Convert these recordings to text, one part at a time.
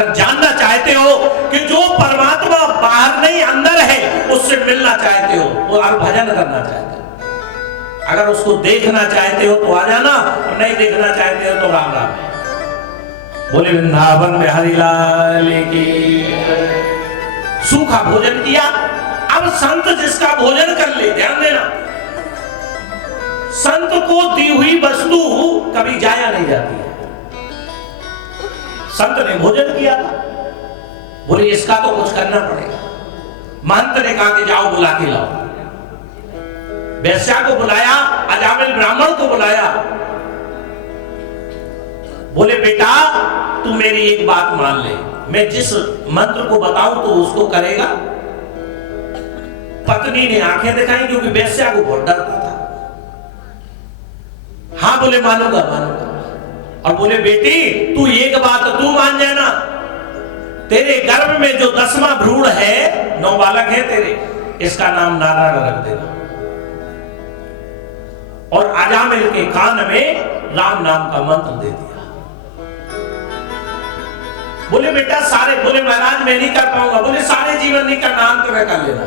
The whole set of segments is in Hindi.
अगर जानना चाहते हो कि जो परमात्मा बाहर नहीं अंदर है, उससे मिलना चाहते हो और भजन करना चाहते हो, अगर उसको देखना चाहते हो तो आ जाना, और नहीं देखना चाहते हो तो राम राम है। बोले वृंदावन में हरिलाल की। सूखा भोजन किया, अब संत जिसका भोजन कर ले, ध्यान देना, संत को दी हुई वस्तु कभी जाया नहीं जाती है। संत ने भोजन किया था, बोले इसका तो कुछ करना पड़ेगा। महंत ने कहा कि जाओ बुला के लाओ। वैश्या को बुलाया, अजामिल ब्राह्मण को बुलाया, बोले बेटा तू मेरी एक बात मान ले, मैं जिस मंत्र को बताऊं तो उसको करेगा। पत्नी ने आंखें दिखाई क्योंकि वैश्या को बहुत डरता था। हाँ बोले मानूंगा मानूंगा। और बोले बेटी तू एक बात तू मान जाना, तेरे गर्भ में जो 10वां भ्रूण है, 9 बालक है तेरे, इसका नाम नारायण रख देना। और अजामिल के कान में राम नाम का मंत्र दे दिया। बोले बेटा सारे, बोले महाराज मैं नहीं कर पाऊंगा। बोले सारे जीवन नहीं करना, अंत में कर लेना।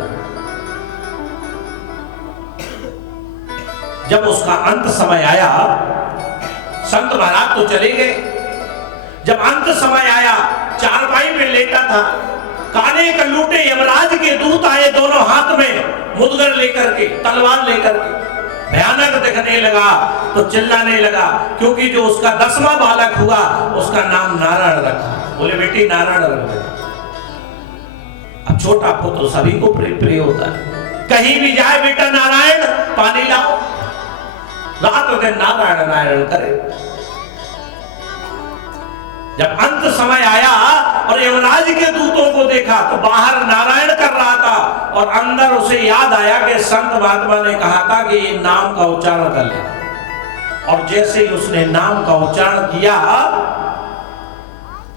जब उसका अंत समय आया, संत महाराज तो चले गए। जब अंत समय आया, चारपाई में लेटा था, काने का लूटे यमराज के दूत आए, दोनों हाथ में मुदगर लेकर के, तलवार लेकर के, भयानक दिखने लगा तो चिल्लाने लगा, क्योंकि जो उसका 10वां बालक हुआ उसका नाम नारायण रखा। बोले बेटी नारायण रख देना। अब छोटा पुत्र सभी को प्रिय होता है, कहीं भी जाए बेटा नारायण पानी लाओ, रात दिन नारायण नारायण करे। जब अंत समय आया और यमराज के दूतों को देखा तो बाहर नारायण कर रहा था और अंदर उसे याद आया कि संत महात्मा ने कहा था कि ये नाम का उच्चारण कर ले। और जैसे ही उसने नाम का उच्चारण किया,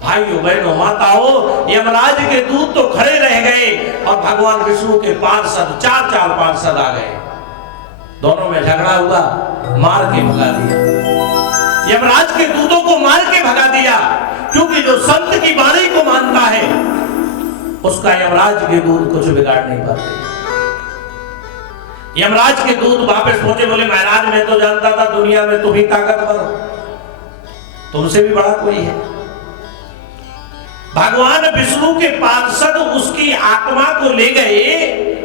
भाइयों बहनों माताओं, यमराज के दूत तो खड़े रह गए और भगवान विष्णु के पार्षद, 4 पार्षद आ गए। दोनों में झगड़ा हुआ, मार के भगा दिया। यमराज के दूतों को मार के भगा दिया, क्योंकि जो संत की वाणी को मानता है उसका यमराज के दूत कुछ बिगाड़ नहीं पाते। यमराज के दूत वापस पहुंचे, बोले महाराज मैं तो जानता था दुनिया में तुम ही ताकतवर हो, तुमसे भी बड़ा कोई है। भगवान विष्णु के पार्षद उसकी आत्मा को ले गए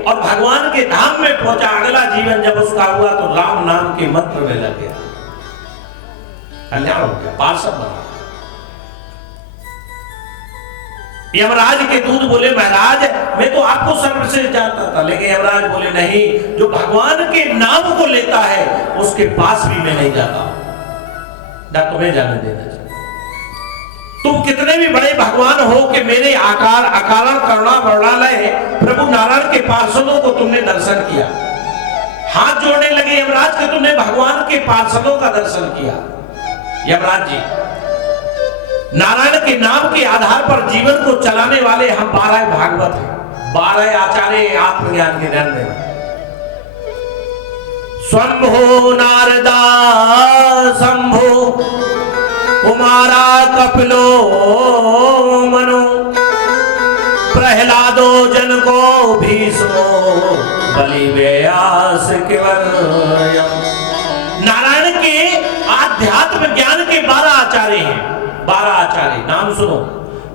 और भगवान के धाम में पहुंचा। अगला जीवन जब उसका हुआ तो राम नाम के मंत्र में लग गया, कल्याण हो गया, पार्षद बना। यमराज के दूत बोले महाराज मैं तो आपको सर्वश्रेष्ठ जानता था, लेकिन यमराज बोले नहीं, जो भगवान के नाम को लेता है उसके पास भी मैं नहीं जाता, ना तुम्हें जाने देना चाहिए। तुम कितने भी बड़े भगवान हो कि मेरे आकार अकारण करुणा वर्णालय प्रभु नारायण के पार्षदों को तुमने दर्शन किया, हाथ जोड़ने लगे यमराज के, तुमने भगवान के पार्षदों का दर्शन किया। यमराज जी, नारायण के नाम के आधार पर जीवन को चलाने वाले हम 12 भागवत हैं, 12 आचार्य आत्मज्ञान के ध्यान देना। स्वंभो नारदा शंभो कुमारा कपिलो मनु प्रहलादो जन को भीष्मो बलि व्यास केवल। नारायण के आध्यात्म ज्ञान के 12 आचार्य हैं, 12 आचार्य। नाम सुनो,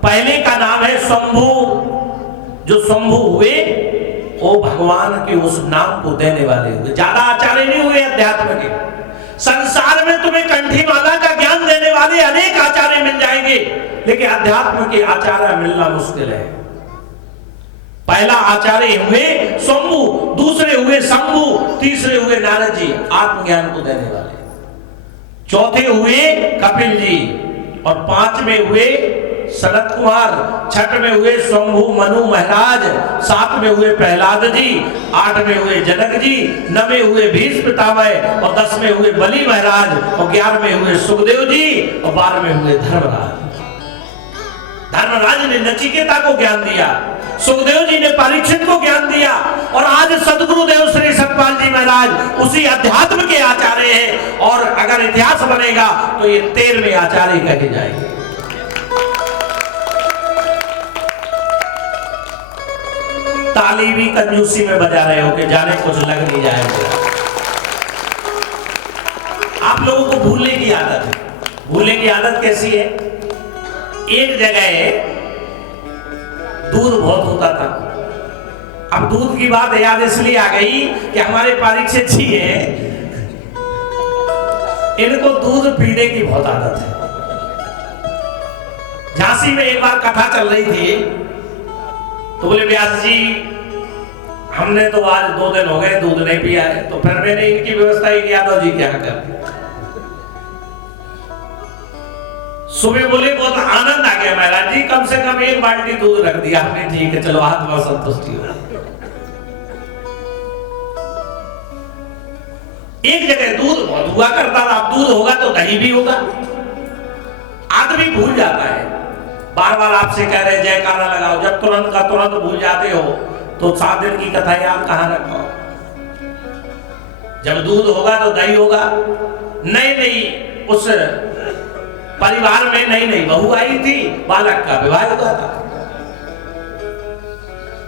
पहले का नाम है शंभु। जो शंभु हुए वो भगवान के उस नाम को देने वाले हुए, ज्यादा आचार्य नहीं हुए अध्यात्म के। संसार में तुम्हें कंठी माला का ज्ञान देने वाले अनेक आचार्य मिल जाएंगे, लेकिन अध्यात्म के आचार्य मिलना मुश्किल है। पहला आचार्य हुए शंभु, दूसरे हुए शंभु, तीसरे हुए नारद जी आत्मज्ञान को देने वाले, चौथे हुए कपिल जी, और 5वें हुए सनत कुमार, 6वें हुए शंभु मनु महाराज, 7वें हुए प्रहलाद जी, 8वें हुए जनक जी, 9वें हुए भीष्म पितामह, और 10वें हुए बलि महाराज, और 11वें हुए सुखदेव जी, और 12वें हुए धर्मराज। धर्मराज ने नचिकेता को ज्ञान दिया, सुखदेव जी ने परीक्षित को ज्ञान दिया, और आज सदगुरुदेव श्री सतपाल जी महाराज उसी अध्यात्म के आचार्य हैं। और अगर इतिहास बनेगा तो ये 13वें आचार्य कहे जाएंगे। ताली भी कंजूसी में बजा रहे हो कि जाने कुछ लग नहीं जाए। आप लोगों को भूलने की आदत है। भूलने की आदत कैसी है? एक जगह दूध बहुत होता था। अब दूध की बात याद इसलिए आ गई कि हमारे परीक्षित जी हैं, इनको दूध पीने की बहुत आदत है। झांसी में एक बार कथा चल रही थी तो बोले व्यास जी हमने तो आज 2 दिन हो गए दूध नहीं पिया है। तो फिर मैंने इनकी व्यवस्था ही यादव जी क्या कर। सुबह बोले बहुत आनंद आ गया महाराज जी, कम से कम 1 बाल्टी दूध रख दिया आपने, ठीक है चलो आत्मा संतुष्टि हो। एक जगह दूध बहुत हुआ करता था। अब दूध होगा तो दही भी होगा। आदमी भूल जाता है, बार बार आपसे कह रहे जयकारा लगाओ, जब तुरंत का तुरंत भूल जाते हो तो 7 दिन की कथा याद कहां रखो। जब दूध होगा तो दही होगा। नहीं उस परिवार में नई बहू आई थी, बालक का विवाह हुआ था।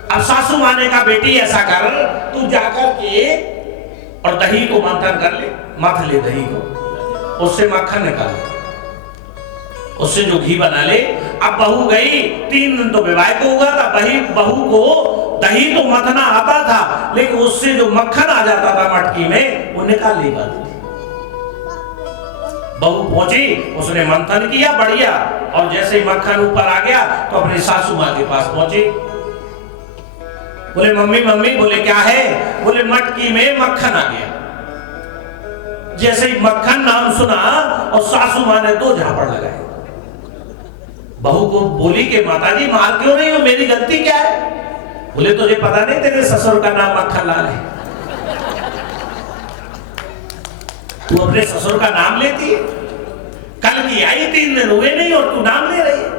अब सासू माँ ने कहा बेटी ऐसा कर, तू जाकर के और दही को मंथन कर ले, मथ ले दही को, उससे मक्खन निकाल, उससे जो घी बना ले। अब बहू गई, 3 दिन तो विवाह को हुआ था। बहू को दही तो मथना आता था, लेकिन उससे जो मक्खन आ जाता था मटकी में वो निकाल नहीं पाती। बहू पहुंची, उसने मंथन किया बढ़िया, और जैसे ही मक्खन ऊपर आ गया तो अपनी सासू माँ के पास पहुंची। बोले मम्मी मम्मी, बोले क्या है? बोले मटकी में मक्खन आ गया। जैसे ही मक्खन नाम सुना और सासू माँ ने 2 झापड़ लगाए। बहू को बोली कि माताजी मार क्यों नहीं हो, मेरी गलती क्या है? बोले तुझे पता नहीं तेरे ससुर का नाम मक्खन लाल है, तू अपने ससुर का नाम लेती है? कल की आई 3 दिन हुए नहीं और तू नाम ले रही है।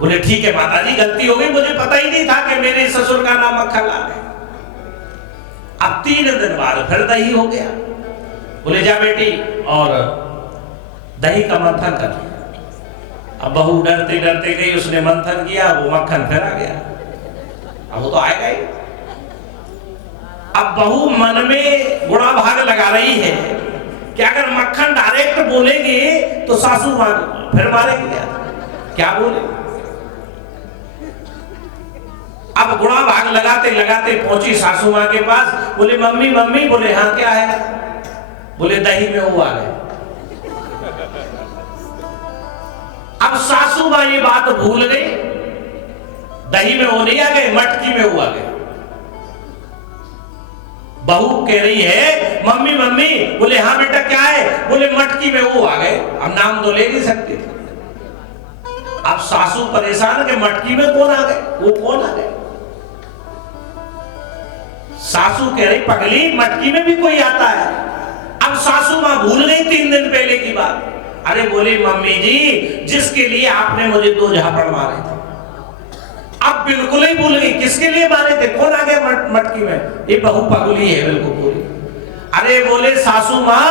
बोले ठीक है माताजी गलती हो गई, मुझे पता ही नहीं था कि मेरे ससुर का नाम मक्खन लाल है। अब 3 दिन बाद फिर दही हो गया। बोले जा बेटी और दही का मंथन कर। अब बहू डरते डरते गई, उसने मंथन किया, वो मक्खन फिर आ गया। अब वो तो आएगा ही। अब बहू मन में गुणा भाग लगा रही है कि अगर मक्खन डायरेक्ट बोलेंगे तो सासू मां फिर मारेंगे, क्या बोले। अब गुणा भाग लगाते लगाते पहुंची सासू मां के पास। बोले मम्मी मम्मी, बोले हाँ क्या है? बोले दही में वो आ गए। अब सासू मां ये बात भूल गई, दही में वो नहीं आ गए, मटकी में वो आ गए। बहू कह रही है मम्मी मम्मी, बोले हाँ बेटा क्या है? बोले मटकी में वो आ गए। अब नाम तो ले नहीं सकते। अब सासू परेशान के मटकी में कौन आ गए, वो कौन आ गए? सासू कह रही पगली मटकी में भी कोई आता है। अब सासू मां भूल गई 3 दिन पहले की बात। अरे बोले मम्मी जी जिसके लिए आपने मुझे 2 झापड़ मारे थे, अब बिल्कुल ही भूल गई किसके लिए मारे थे, कौन आ गया मटकी में? ये बहू पगली है बिल्कुल पूरी। अरे बोले सासू माँ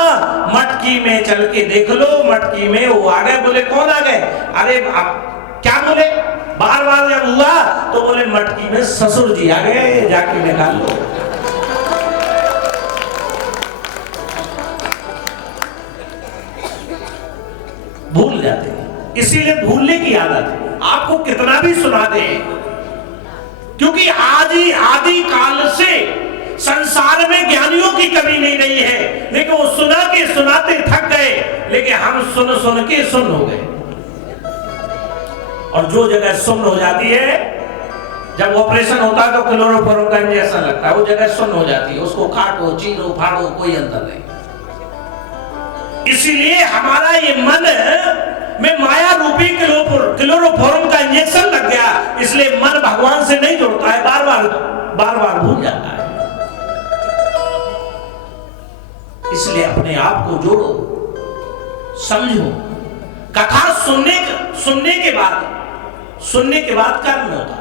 मटकी में चल के देख लो, मटकी में वो आ गए। बोले कौन आ गए? अरे अब क्या बोले? बार बार जब हुआ तो बोले मटकी में ससुर जी आ गए, जाके निकाल लो। भूल जाते हैं, इसीलिए भूलने की आदत है। आपको कितना भी सुना दे, क्योंकि आदि काल से संसार में ज्ञानियों की कमी नहीं रही है, लेकिन वो सुना के सुनाते थक गए, लेकिन हम सुन सुन के सुन हो गए। और जो जगह सुन हो जाती है, जब ऑपरेशन होता है तो क्लोरोफॉर्म का इंजेक्शन लगता है, वो जगह सुन हो जाती है, उसको काटो चीरो फाड़ो कोई अंतर नहीं। इसीलिए हमारा ये मन में माया रूपी क्लोरोफॉर्म का इंजेक्शन लग गया, इसलिए मन भगवान से नहीं जुड़ता है, बार बार भूल जाता है। इसलिए अपने आप को जोड़ो, समझो। कथा सुनने के बाद कर्म होता।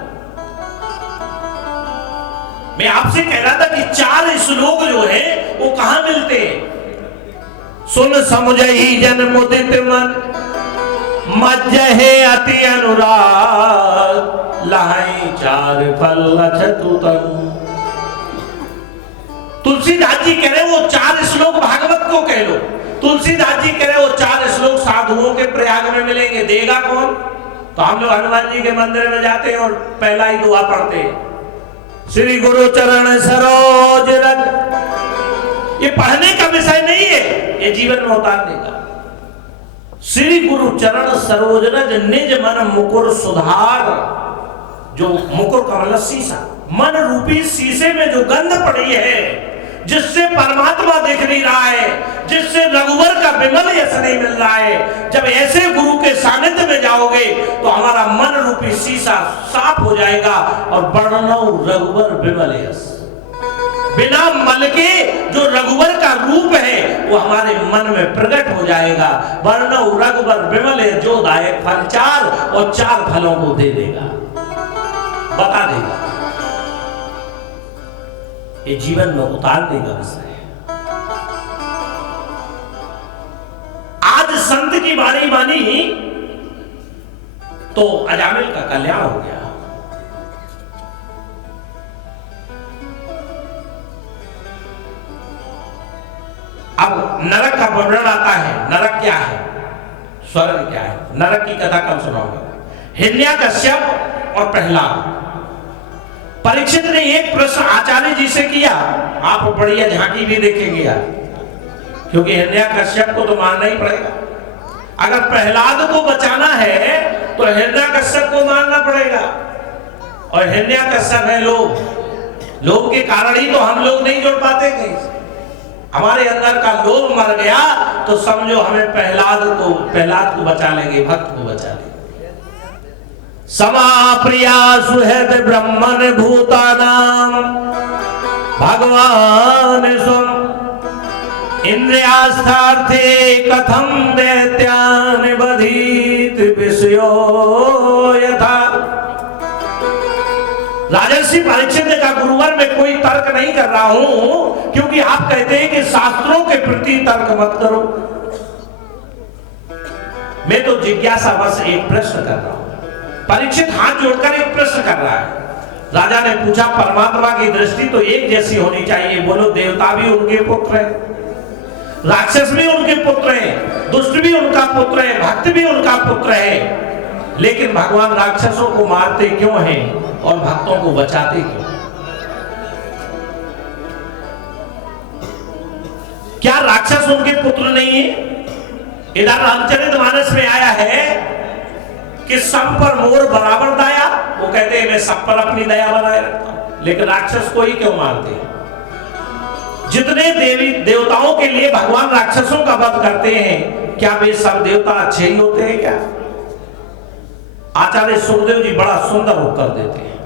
मैं आपसे कह रहा था कि 4 श्लोक जो है वो कहां मिलते हैं? सुन समझ ही जन मुदित मन, मज्ज है अति अनुराग लहाई चार फल अछतुतन। तुलसीदास जी कह रहे वो 4 श्लोक भागवत को कह लो, तुलसीदास जी कह रहे वो 4 श्लोक साधुओं के प्रयाग में मिलेंगे, देगा कौन? तो हम लोग हनुमान जी के मंदिर में जाते हैं और पहला ही दुआ पढ़ते हैं, श्री गुरु चरण सरोज रज। ये पढ़ने का विषय नहीं है, ये जीवन में उतारने का। श्री गुरु चरण सरोज रज निज मन मुकुर सुधार। जो मुकुर का मतलब शीशा, मन रूपी शीशे में जो गंध पड़ी है, जिससे परमात्मा दिख नहीं रहा है, जिससे रघुवर का विमल यश नहीं मिल रहा है, जब ऐसे गुरु के सानिध्य में जाओगे तो हमारा मन रूपी शीशा साफ हो जाएगा और वर्णनौ रघुवर विमल यश, बिना मल के जो रघुवर का रूप है वो हमारे मन में प्रकट हो जाएगा। वर्णनौ रघुवर विमल यश जो दायक फल 4 और 4 फलों को दे देगा, बता देगा। ये जीवन में उतारने का विषय है। आज संत की वाणी मानी तो अजामिल का कल्याण हो गया। अब नरक का वर्णन आता है। नरक क्या है, स्वर्ग क्या है, नरक की कथा कल सुनाऊंगा। हिरण्याकश्यप और प्रहलाद। परीक्षित ने एक प्रश्न आचार्य जी से किया, आप बढ़िया झांकी भी देखेंगे यार, क्योंकि हिरण्याकश्यप को तो मारना ही पड़ेगा। अगर प्रहलाद को बचाना है तो हिरण्याकश्यप को मारना पड़ेगा। और हिरण्याकश्यप है लोभ, लोभ के कारण ही तो हम लोग नहीं जुड़ पाते कहीं से। हमारे अंदर का लोभ मर गया तो समझो हमें प्रहलाद को बचा लेंगे, भक्त को बचा लेंगे। समा प्रिया सुहृद ब्रह्मन भूतानाम भगवान स्वम इंद्रियास्थार्थे कथम दैत्यान बधीत विषयो यथा। राजर्षि परीक्षित ने कहा, गुरुवर मैं कोई तर्क नहीं कर रहा हूं, क्योंकि आप कहते हैं कि शास्त्रों के प्रति तर्क मत करो। मैं तो जिज्ञासावश एक प्रश्न कर रहा हूं। परीक्षित हाथ जोड़कर एक प्रश्न कर रहा है। राजा ने पूछा, परमात्मा की दृष्टि तो एक जैसी होनी चाहिए। बोलो, देवता भी उनके पुत्र हैं, राक्षस भी उनके पुत्र हैं, दुष्ट भी उनका पुत्र है, भक्त भी उनका पुत्र है, लेकिन भगवान राक्षसों को मारते क्यों हैं और भक्तों को बचाते क्यों? क्या राक्षस उनके पुत्र नहीं है? इधर रामचरितमानस में आया है कि सब पर मोर बराबर दया। वो कहते हैं मैं सब पर अपनी दया बनाए रखता हूं, लेकिन राक्षस को ही क्यों मारते हैं? जितने देवी देवताओं के लिए भगवान राक्षसों का वध करते हैं, क्या वे सब देवता अच्छे ही होते हैं क्या? आचार्य सुखदेव जी बड़ा सुंदर उत्तर देते हैं।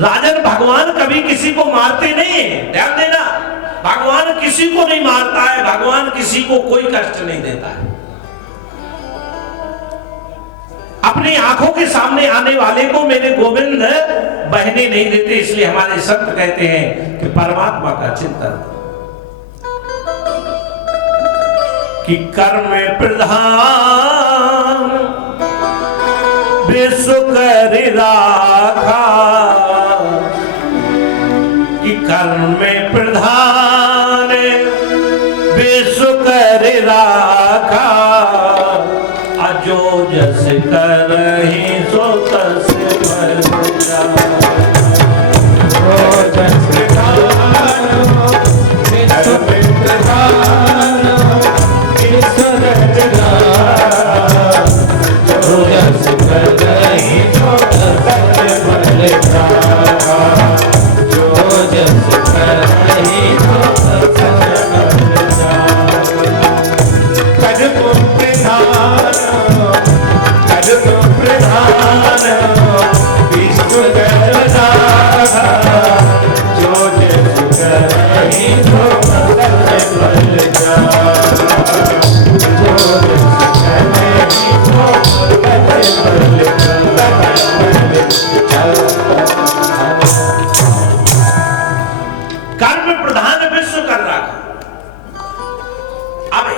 राजन, भगवान कभी किसी को मारते नहीं है, ध्यान देना। भगवान किसी को नहीं मारता है, भगवान किसी को कोई कष्ट नहीं देता है। अपनी आंखों के सामने आने वाले को मेरे गोविंद बहने नहीं देते। इसलिए हमारे संत कहते हैं कि परमात्मा का चिंतन, कि कर्म प्रधान विश्व कर राखा, कि कर्म प्रधान विश्व कर राखा, जो जस करहि सो तस भजा। जो जस करहि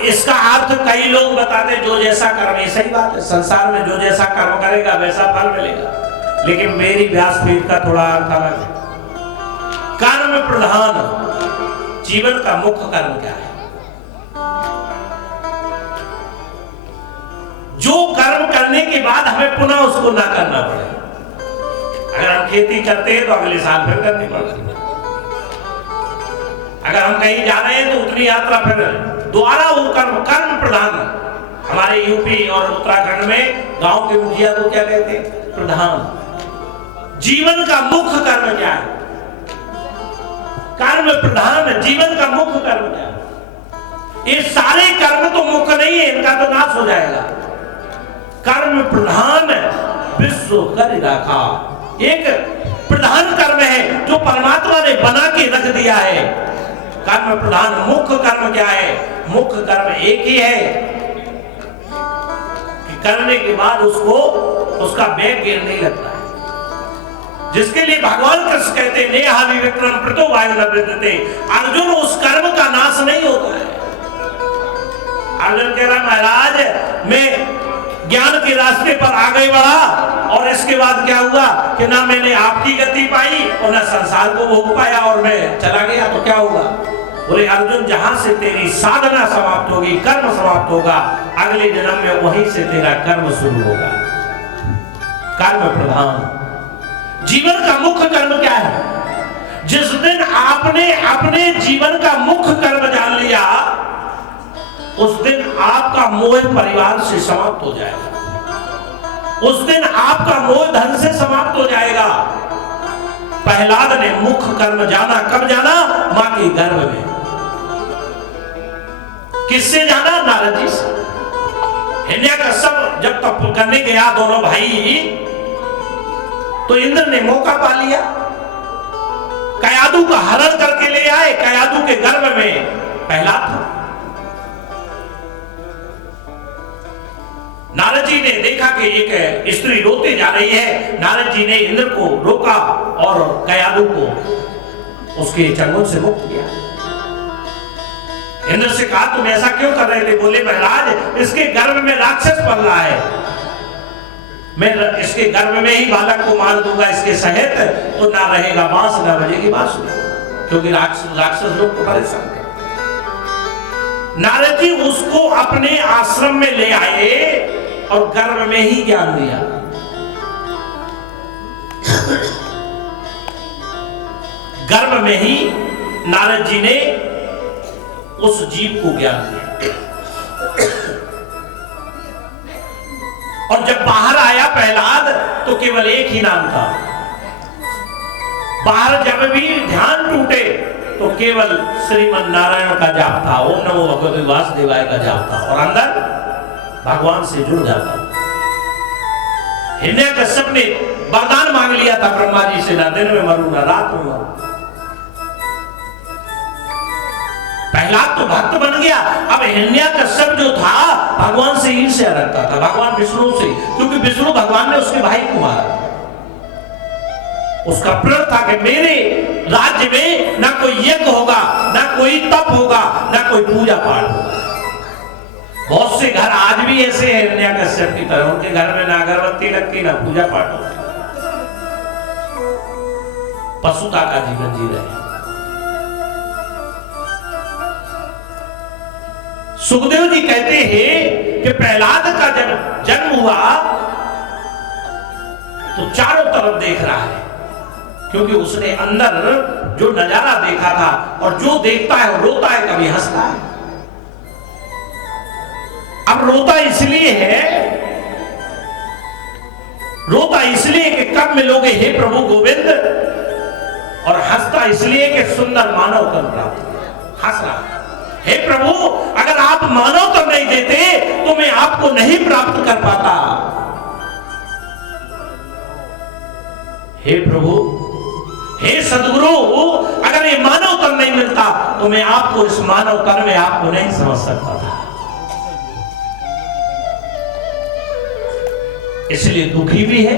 इसका अर्थ कई लोग बताते जो जैसा कर्म, ये सही बात है, संसार में जो जैसा कर्म करेगा वैसा फल मिलेगा, लेकिन मेरी व्यासपीठ का थोड़ा अर्थ अलग है। कर्म प्रधान जीवन का मुख्य कर्म क्या है? जो कर्म करने के बाद हमें पुनः उसको ना करना पड़े। अगर हम खेती करते हैं तो अगले साल फिर करनी पड़ती है। अगर हम कहीं जा रहे हैं तो उतनी यात्रा फिर दोबारा वो कर्म प्रधान। हमारे यूपी और उत्तराखंड में गांव के मुखिया को क्या कहते हैं? प्रधान। जीवन का मुख्य कर्म क्या है? कर्म प्रधान जीवन का मुख्य कर्म क्या है? ये सारे कर्म तो मुख्य नहीं है, इनका तो नाश हो जाएगा। कर्म प्रधान विश्व कर रखा, एक प्रधान कर्म है जो परमात्मा ने बना के रख दिया है। कर्म प्रधान मुख्य कर्म क्या है? मुख्य कर्म एक ही है कि करने के बाद उसको उसका बैग गिर नहीं लगता है, जिसके लिए भगवान कृष्ण कहते हैं नेहा विक्रम प्रतो वायु न विद्यते। अर्जुन उस कर्म का नाश नहीं होता है। अर्जुन कह रहा महाराज मैं ज्ञान के रास्ते पर आगे बढ़ा और इसके बाद क्या हुआ कि ना मैंने आपकी गति पाई और ना संसार को भोग पाया और मैं चला गया, तो क्या होगा? बोले अर्जुन जहां से तेरी साधना समाप्त होगी, कर्म समाप्त होगा, अगले जन्म में वहीं से तेरा कर्म शुरू होगा। कर्म प्रधान जीवन का मुख्य कर्म क्या है? जिस दिन आपने अपने जीवन का मुख्य कर्म जान लिया उस दिन आपका मोह परिवार से समाप्त हो जाएगा। उस दिन आपका मोह धन से समाप्त हो जाएगा। प्रहलाद ने मुख्य कर्म जाना, कब जाना? मां के गर्भ में। किससे जाना? नारद जी से। हिरण्यकश्यप जब तप करने गया दोनों भाई, तो इंद्र ने मौका पा लिया, कयादू का हरण करके ले आए। कयादू के गर्भ में प्रहलाद था। नारद जी ने देखा कि एक स्त्री रोते जा रही है। नारद जी ने इंद्र को रोका और कयादू को उसके चंगुल से मुक्त किया। इंद्र से कहा तुम ऐसा क्यों कर रहे थे? बोले महाराज इसके गर्भ में राक्षस पल रहा है, मैं इसके गर्भ में ही बालक को मार दूंगा इसके सहित, तो ना रहेगा बांस ना बजेगी बांसुरी, क्योंकि राक्षस लोग को परेशान कर। नारद जी उसको अपने आश्रम में ले आए और गर्भ में ही ज्ञान दिया। गर्भ में ही नारद जी ने उस जीव को ज्ञान दिया। और जब बाहर आया प्रहलाद तो केवल एक ही नाम था। बाहर जब भी ध्यान टूटे तो केवल श्रीमन नारायण का जाप था, ओम नमो भगवते वासुदेवाय का जाप था, और अंदर भगवान से जुड़ जाता। हिरण्यकश्यप ने वरदान मांग लिया था ब्रह्मा जी से, ना दिन में मरूं ना रात में मरूं। प्रहलाद तो भक्त बन गया। अब हिरण्यकश्यप जो था भगवान से ईर्ष्या रखता था, भगवान विष्णु से, क्योंकि विष्णु भगवान ने उसके भाई को मारा। उसका प्रण था कि मेरे राज्य में ना कोई यज्ञ होगा, ना कोई तप होगा, ना कोई पूजा पाठ होगा। बहुत से घर आज भी ऐसे हैं हिरण्यकश्यप की तरह, उनके घर में ना अगरबत्ती लगती ना पूजा पाठ होती, पशुता का जीवन जी रहे। सुखदेव जी कहते हैं कि प्रहलाद का जब जन्म हुआ तो चारों तरफ देख रहा है, क्योंकि उसने अंदर जो नजारा देखा था, और जो देखता है वो रोता है, कभी हंसता है। अब रोता इसलिए है, रोता इसलिए कि कब मिलोगे हे प्रभु गोविंद, और हंसता इसलिए कि सुंदर मानव तन प्राप्त। हंस रहा, हे प्रभु अगर आप मानव तन नहीं देते तो मैं आपको नहीं प्राप्त कर पाता। हे प्रभु, हे सद्गुरु, अगर ये मानव तन नहीं मिलता तो मैं आपको इस मानव तन में आपको नहीं समझ सकता था। इसलिए दुखी भी है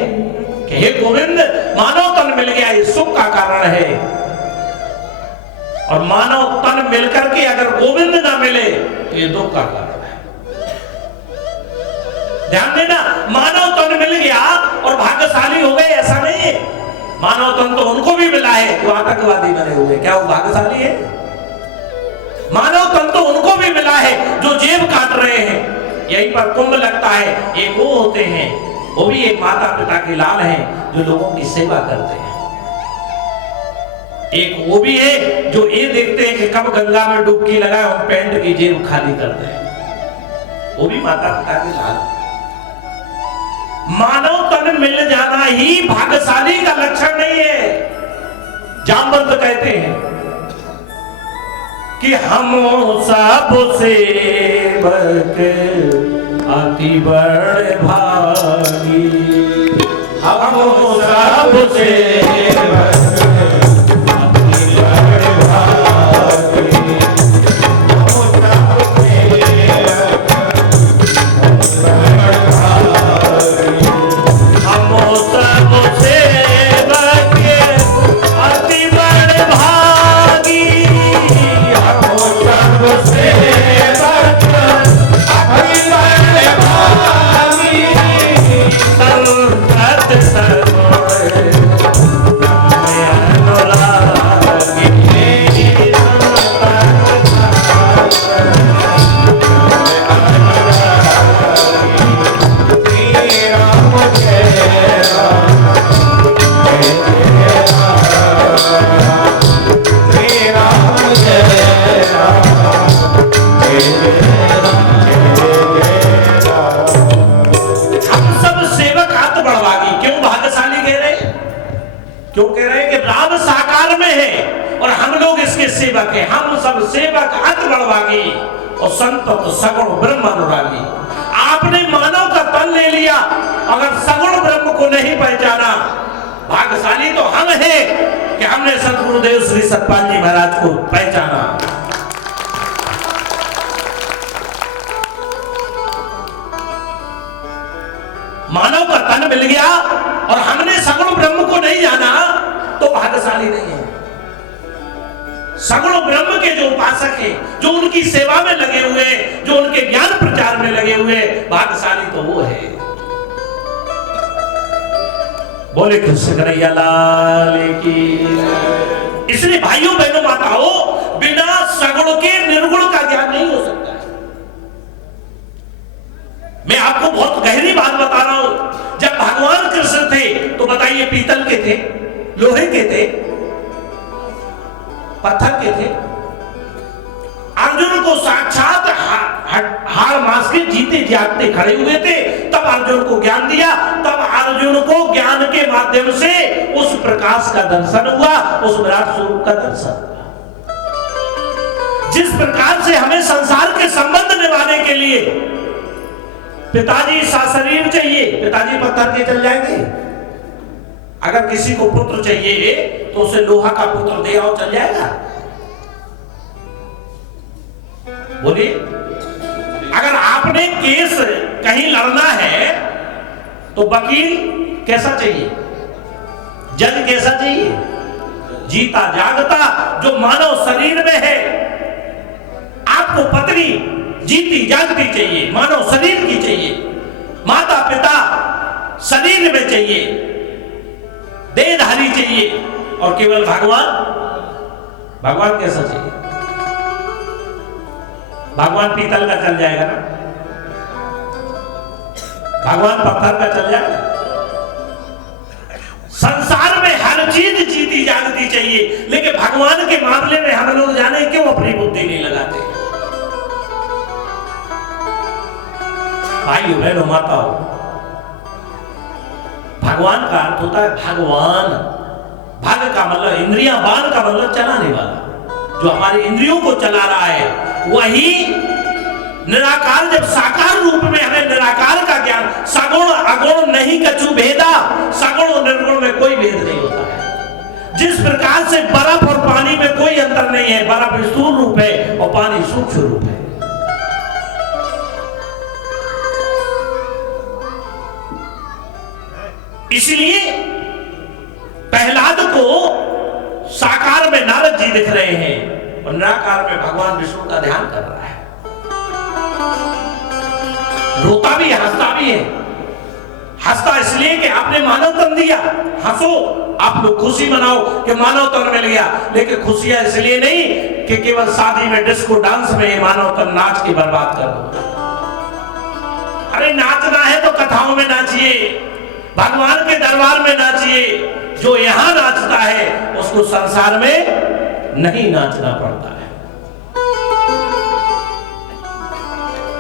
कि हे गोविंद मानव तन मिल गया, ये सुख का कारण है। और मानव तन मिलकर के अगर गोविंद ना मिले तो ये दुख का कारण है। ध्यान देना, मानव तन मिल गया और भाग्यशाली हो गए ऐसा नहीं है। मानव तन तो उनको भी मिला है जो आतंकवादी बने हुए, क्या वो भाग्यशाली है? मानव तन तो उनको भी मिला है जो जेब काट रहे हैं। यहीं पर कुंभ लगता है, एक वो होते हैं, वो भी एक माता पिता के लाल हैं जो लोगों की सेवा करते हैं। एक वो भी है जो ये देखते हैं कि कब गंगा में डुबकी लगाए और पैंट की जेब खाली करते हैं, वो भी माता पिता के लाल। मानव तन मिल जाना ही भाग्यशाली का लक्षण नहीं है। जामवंत कहते हैं कि हम सब सेवक अति बड़े भागी, हम सब सेवक सेवक है, हम सब सेवक अति बड़भागी और संत तो सगुण ब्रह्म अनुरागी। आपने मानव का तन ले लिया, अगर सगुण ब्रह्म को नहीं पहचाना, भाग्यशाली तो हम हैं कि हमने सतगुरुदेव श्री सतपाल जी महाराज को पहचाना। मानव का तन मिल गया और हमने सगुण ब्रह्म को नहीं जाना तो भाग्यशाली नहीं है। सगुण ब्रह्म के जो उपासक हैं, जो उनकी सेवा में लगे हुए, जो उनके ज्ञान प्रचार में लगे हुए, भाग्यशाली तो वो है। बोले कृष्ण कन्हैया लाल की। इसलिए भाइयों बहनों माताओं, बिना सगुण के निर्गुण का ज्ञान नहीं हो सकता है। मैं आपको बहुत गहरी बात बता रहा हूं। जब भगवान कृष्ण थे तो बताइए, पीतल के थे, लोहे के थे, पत्थर के थे। अर्जुन को साक्षात हाड़ मास के जीते जागते खड़े हुए थे, तब अर्जुन को ज्ञान दिया। तब अर्जुन को ज्ञान के माध्यम से उस प्रकाश का दर्शन हुआ, उस विराट स्वरूप का दर्शन हुआ। जिस प्रकार से हमें संसार के संबंध निभाने के लिए पिताजी सशरीर चाहिए, पिताजी पत्थर के चल जाएंगे। अगर किसी को पुत्र चाहिए तो उसे लोहा का पुत्र दे आओ, चल जाएगा? बोलिए। अगर आपने केस कहीं लड़ना है तो वकील कैसा चाहिए? जज कैसा चाहिए? जीता जागता, जो मानव शरीर में है। आपको पत्नी जीती जागती चाहिए, मानव शरीर की चाहिए। माता पिता शरीर में चाहिए, देहधारी चाहिए। और केवल भगवान, भगवान कैसा चाहिए? भगवान पीतल का चल जाएगा ना? भगवान पत्थर का चल जाएगा? संसार में हर चीज जीती जागती चाहिए, लेकिन भगवान के मामले में हम लोग जाने क्यों अपनी बुद्धि नहीं लगाते? भाइयों बहनों माताओं, भगवान का अर्थ होता है भगवान। भग का मतलब इंद्रियां, बाण का मतलब चलाने वाला, जो हमारी इंद्रियों को चला रहा है वही निराकार। जब साकार रूप में हमें निराकार का ज्ञान, सगुण अगुण नहीं कछु भेदा, सगुण और निर्गुण में कोई भेद नहीं होता है। जिस प्रकार से बर्फ और पानी में कोई अंतर नहीं है, बर्फ स्थूल रूप है और पानी सूक्ष्म रूप है। इसलिए प्रहलाद को साकार में नारद जी दिख रहे हैं, और निराकार में भगवान विष्णु का ध्यान कर रहा है। रोता भी हंसता भी है। हंसता इसलिए कि आपने मानव तन दिया, हंसो, आप लोग खुशी मनाओ कि मानव तन मिल गया। लेकिन खुशियां इसलिए नहीं कि केवल शादी में डिस्को डांस में मानव तन नाच के बर्बाद कर दो। अरे नाचना है तो कथाओं में नाचिए, भगवान के दरबार में नाचिए। जो यहां नाचता है उसको संसार में नहीं नाचना पड़ता है।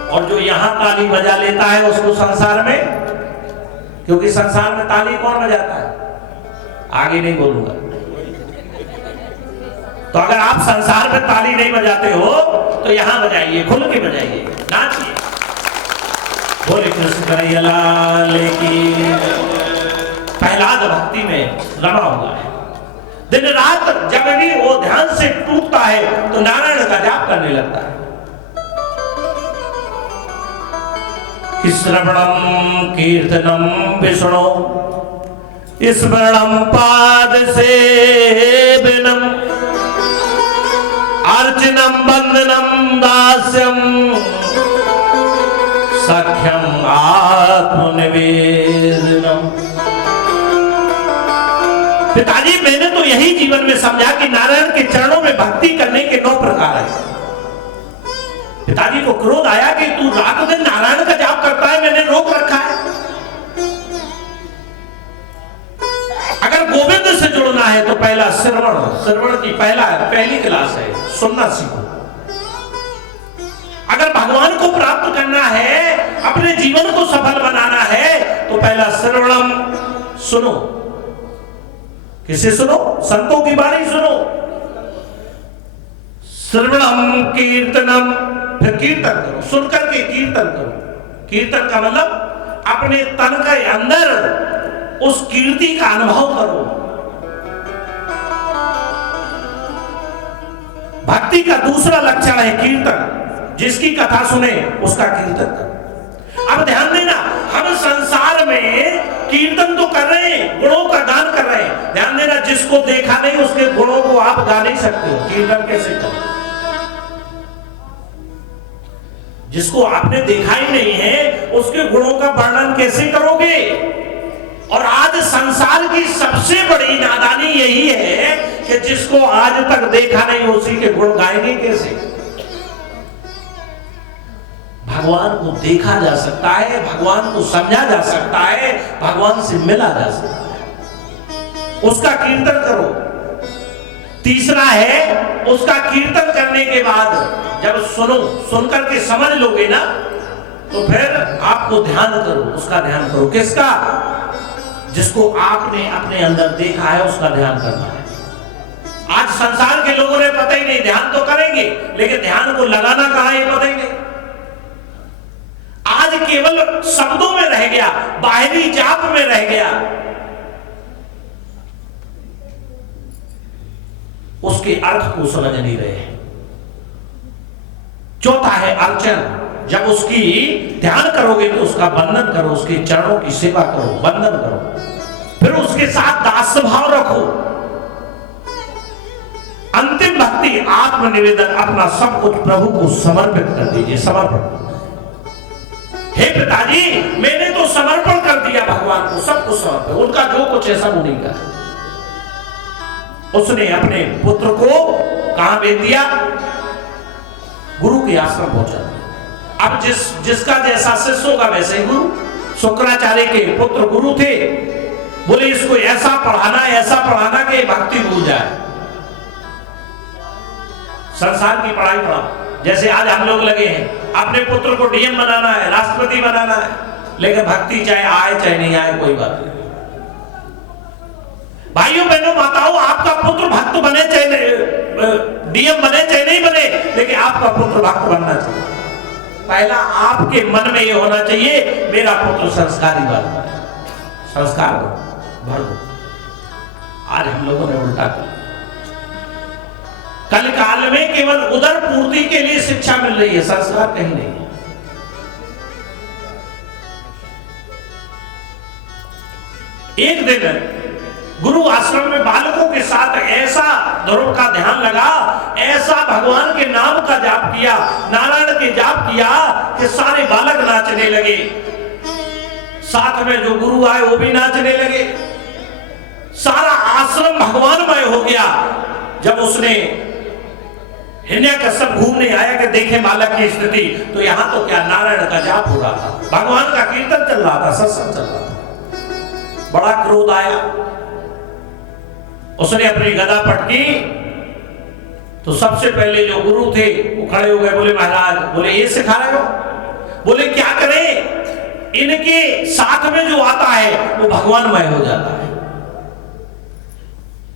और जो यहां ताली बजा लेता है उसको संसार में, क्योंकि संसार में ताली कौन बजाता है, आगे नहीं बोलूंगा। तो अगर आप संसार में ताली नहीं बजाते हो तो यहां बजाइए, खुल के बजाइए, नाचिए। बोले कृष्ण कन्हैया लाल की। प्रहलाद भक्ति में रमा हुआ है। दिन रात जब भी वो ध्यान से टूटता है तो नारायण का जाप करने लगता है। श्रवणम कीर्तनम विष्णु स्मरणम पाद सेवनम अर्चनम वंदनम दास्यम सख्यम आत्मनिवेदनम। पिताजी मैंने तो यही जीवन में समझा कि नारायण के चरणों में भक्ति करने के 9 प्रकार है। पिताजी को क्रोध आया कि तू रात दिन नारायण का जाप करता है, मैंने रोक रखा है। अगर गोविंद से जुड़ना है तो पहला श्रवण की पहली क्लास है, सुनना सीखो। अगर भगवान को प्राप्त करना है, अपने जीवन को सफल बनाना है तो पहला श्रवणम सुनो। किसे सुनो? संतों की वाणी सुनो। श्रवणम कीर्तनम, फिर कीर्तन करो, सुनकर के कीर्तन करो। कीर्तन का मतलब अपने तन के अंदर उस कीर्ति का अनुभव करो। भक्ति का दूसरा लक्षण है कीर्तन। जिसकी कथा सुने उसका कीर्तन करो। अब ध्यान देना, हम संसार में कीर्तन तो कर रहे हैं, गुणों का गान कर रहे हैं। ध्यान देना, जिसको देखा नहीं उसके गुणों को आप गा नहीं सकते हो। कीर्तन कैसे करें? जिसको आपने देखा ही नहीं है उसके गुणों का वर्णन कैसे करोगे? और आज संसार की सबसे बड़ी नादानी यही है कि जिसको आज तक देखा नहीं उसी के गुण गाएंगे कैसे? भगवान को देखा जा सकता है, भगवान को समझा जा सकता है, भगवान से मिला जा सकता है, उसका कीर्तन करो। तीसरा है, उसका कीर्तन करने के बाद जब सुनकर के समझ लोगे ना तो फिर आपको ध्यान करो, उसका ध्यान करो। किसका? जिसको आपने अपने अंदर देखा है उसका ध्यान करना है। आज संसार के लोगों ने पता ही नहीं, ध्यान तो करेंगे लेकिन ध्यान को लगाना कहां है पता ही नहीं। आज केवल शब्दों में रह गया, बाहरी जाप में रह गया, उसके अर्थ को समझ नहीं रहे। चौथा है अर्चन। जब उसकी ध्यान करोगे तो उसका वंदन करो, उसके चरणों की सेवा करो, वंदन करो, फिर उसके साथ दास भाव रखो। अंतिम भक्ति आत्मनिवेदन, अपना सब कुछ प्रभु को समर्पित कर दीजिए। समर्पण। हे पिताजी मैंने तो समर्पण कर दिया भगवान को, सब कुछ समर्पण, उनका जो कुछ है सब उन्हीं का। उसने अपने पुत्र को कहां भेज दिया? गुरु के आश्रम पहुंचा दिया। अब जिसका जैसा शिष्य होगा वैसे ही गुरु। शुक्राचार्य के पुत्र गुरु थे, बोले इसको ऐसा पढ़ाना कि भक्ति भूल जाए। संसार की पढ़ाई पढ़ाओ। जैसे आज हम लोग लगे हैं, अपने पुत्र को डीएम बनाना है, राष्ट्रपति बनाना है, लेकिन भक्ति चाहे आए चाहे नहीं आए कोई बात नहीं। भाइयों बहनों माताओं, आपका पुत्र भक्त बने चाहे डीएम बने चाहे नहीं बने, लेकिन आपका पुत्र भक्त बनना चाहिए। पहला आपके मन में यह होना चाहिए मेरा पुत्र संस्कारी बने। संस्कार भर दो। आज हम लोगों ने उल्टा किया। कल काल में केवल उदर पूर्ति के लिए शिक्षा मिल रही है, संस्कार कहीं नहीं है। एक दिन गुरु आश्रम में बालकों के साथ ऐसा ध्रुव का ध्यान लगा, ऐसा भगवान के नाम का जाप किया, नारायण के जाप किया कि सारे बालक नाचने लगे। साथ में जो गुरु आए वो भी नाचने लगे। सारा आश्रम भगवानमय हो गया। जब उसने हिरण्यकश्यप घूमने आया कि देखे बालक की स्थिति, तो यहां तो क्या नारायण का जाप हो रहा था, भगवान का कीर्तन चल रहा था, सत्संग चल रहा था। बड़ा क्रोध आया। उसने अपनी गदा पटकी तो सबसे पहले जो गुरु थे वो खड़े हो गए। बोले महाराज, बोले ये सिखा रहे हो? बोले क्या करें, इनके साथ में जो आता है वो भगवानमय हो जाता है,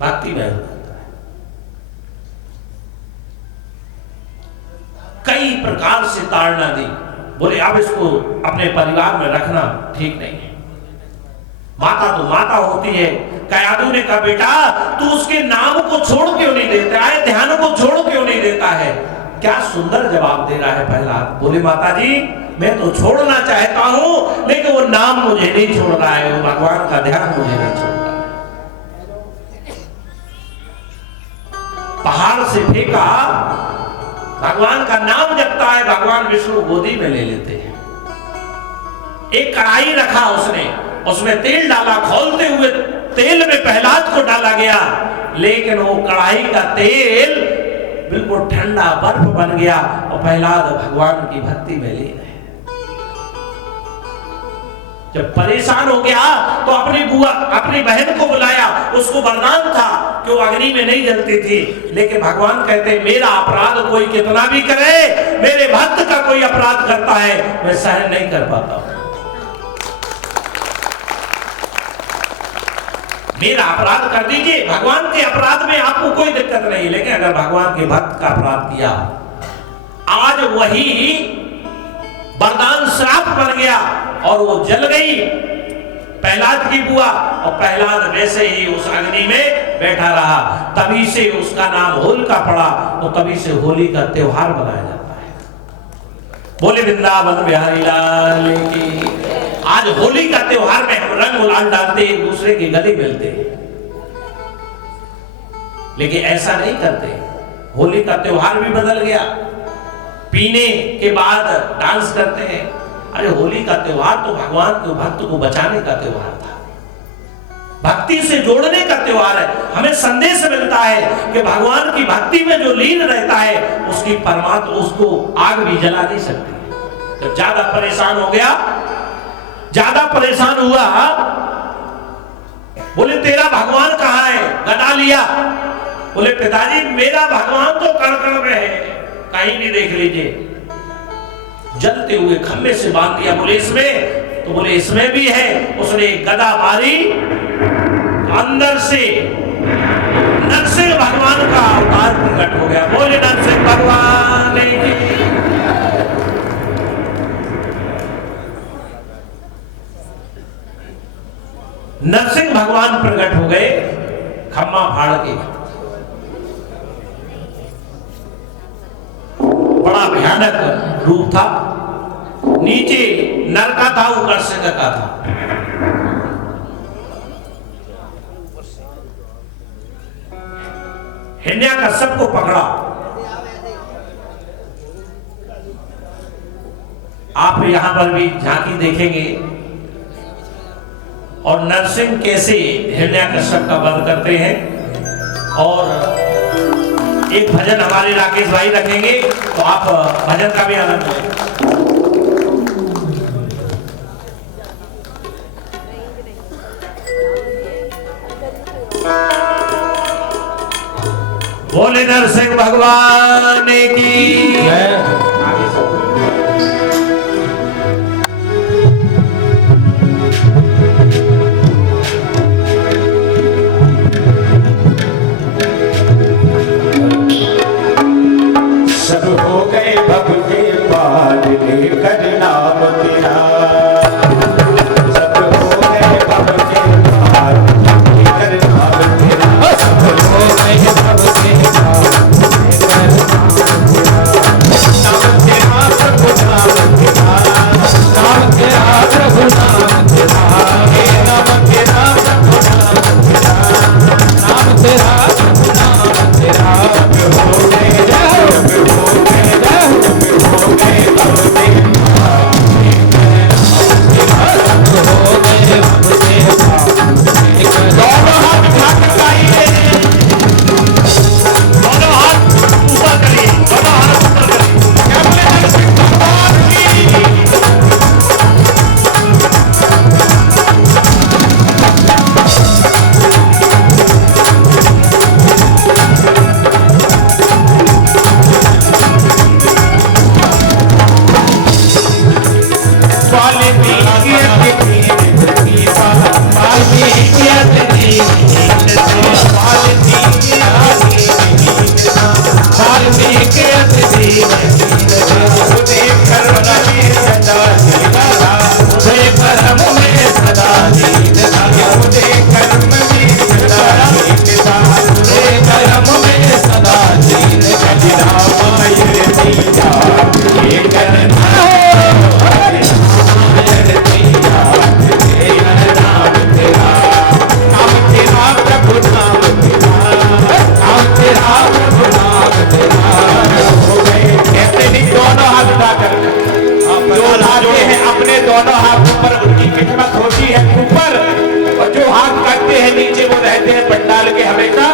भक्तिमय हो जाता है। कई प्रकार से ताड़ना दी। बोले अब इसको अपने परिवार में रखना ठीक नहीं है। माता तो माता होती है। कयादू ने कहा बेटा तू उसके नाम को छोड़ क्यों नहीं देता है, ध्यान को छोड़ क्यों नहीं देता है? क्या सुंदर जवाब दे रहा है प्रहलाद। बोले माता जी मैं तो छोड़ना चाहता हूं, लेकिन वो नाम मुझे नहीं छोड़ रहा है, वो भगवान का ध्यान मुझे नहीं छोड़ रहा है। पहाड़ से फेंका, भगवान का नाम जपता है, भगवान विष्णु गोदी में ले लेते हैं। एक कढ़ाई रखा उसने, उसमें तेल डाला, खोलते हुए तेल में प्रहलाद को डाला गया, लेकिन वो कढ़ाई का तेल बिल्कुल ठंडा बर्फ बन गया और प्रहलाद भगवान की भक्ति में लीन है। जब परेशान हो गया तो अपनी बहन को बुलाया। उसको वरदान था कि वो अग्नि में नहीं जलती थी, लेकिन भगवान कहते मेरा अपराध कोई कितना भी करे, मेरे भक्त का कोई अपराध करता है मैं सहन नहीं कर पाता हूं। मेरा अपराध कर दीजिए, भगवान के अपराध में आपको कोई दिक्कत नहीं, लेकिन अगर भगवान के भक्त का अपराध किया, आज वही वरदान श्राप बन गया और वो जल गई प्रहलाद की बुआ, और प्रहलाद वैसे ही उस अग्नि में बैठा रहा। तभी से उसका नाम होलिका पड़ा, तो तभी से होली का त्योहार मनाया जाता है। बोले वृंदावन बिहारी लाल की। आज होली का त्योहार में हम रंग गुलाल डालते, एक दूसरे के गले मिलते हैं, लेकिन ऐसा नहीं करते। होली का त्योहार भी बदल गया। पीने के बाद डांस करते हैं। अरे होली का त्योहार तो भगवान के भक्त को बचाने का त्योहार था, भक्ति से जोड़ने का त्योहार है। हमें संदेश मिलता है कि भगवान की भक्ति में जो लीन रहता है उसकी परमात्मा उसको आग भी जला नहीं सकती। जब ज्यादा परेशान हो गया, ज्यादा परेशान हुआ, बोले तेरा भगवान कहां है? गदा लिया। बोले पिताजी मेरा भगवान तो कण कण में है, कहीं भी देख लीजिए। जलते हुए खंबे से बांध दिया। बोले इसमें? तो बोले इसमें भी है। उसने गदा मारी, अंदर से नरसिंह भगवान का अवतार प्रकट हो गया। बोले नरसिंह भगवान की। नरसिंह भगवान प्रकट हो गए खम्मा फाड़ के। बड़ा भयानक रूप था। नीचे नर का था, ऊपर सिंह का था। हिरण्यकश्यप को पकड़ा। आप यहां पर भी झांकी देखेंगे, और नरसिंह कैसे हिरण्यकश्यप का वध करते हैं। और एक भजन हमारे राकेश भाई रखेंगे, तो आप भजन का भी आनंद लें। बोले नरसिंह भगवान की जय। नाम तेरा वाल्मीकि सीता वाल्मीकि दोनों हाथ ऊपर, उनकी किस्मत होती है ऊपर, और जो हाथ काटते हैं नीचे वो रहते हैं पंडाल के हमेशा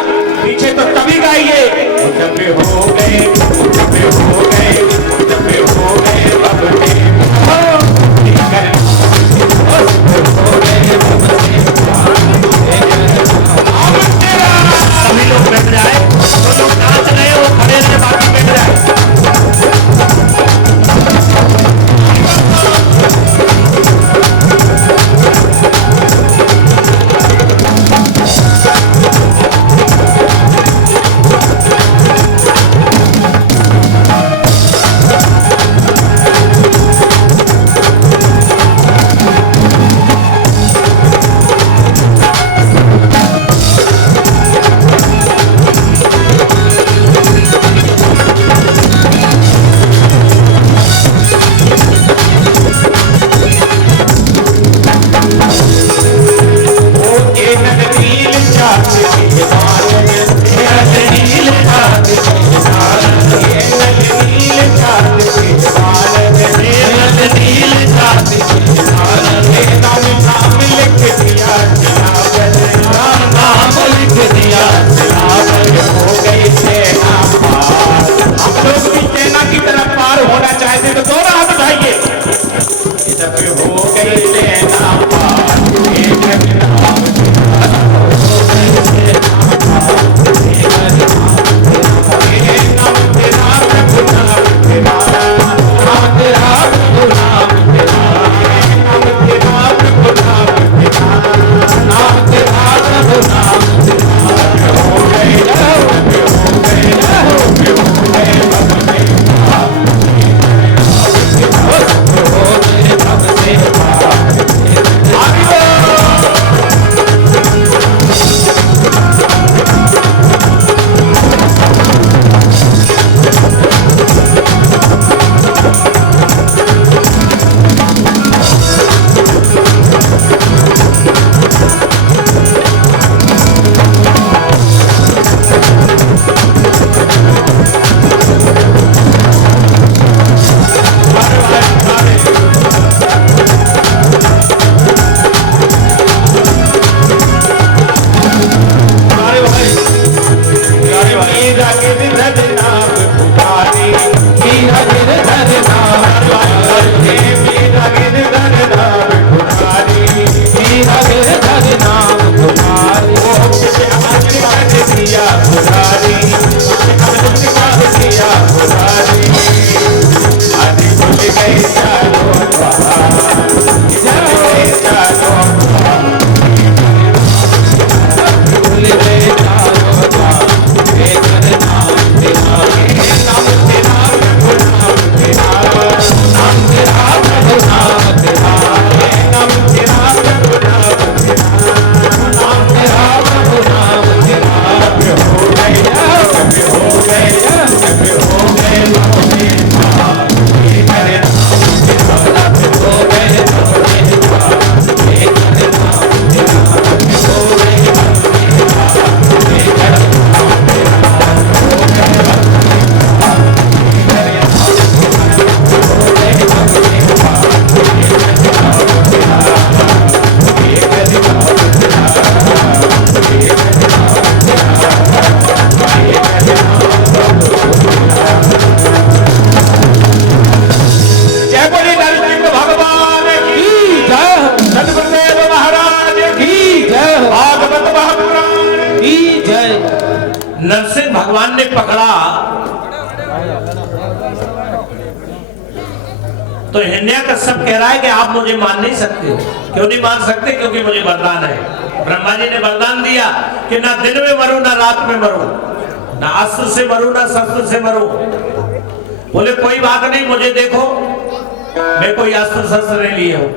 पीछे। तो तभी गाइए जब हो गए, जब हो गए, जब हो गए अपने सभी लोग बैठ जाए, जो लोग नाच रहे हो खड़े से बाकी बैठ जाए। नरसिंह भगवान ने पकड़ा तो हिरण्यकश्यप कह रहा है कि आप मुझे मान नहीं सकते हो। क्यों नहीं मान सकते? क्योंकि मुझे वरदान है। ब्रह्मा जी ने वरदान दिया कि ना दिन में मरूं ना रात में मरूं, ना अस्त्र से मरूं ना शस्त्र से मरूं। बोले कोई बात नहीं, मुझे देखो, मैं कोई अस्त्र शस्त्र नहीं लिए हूं।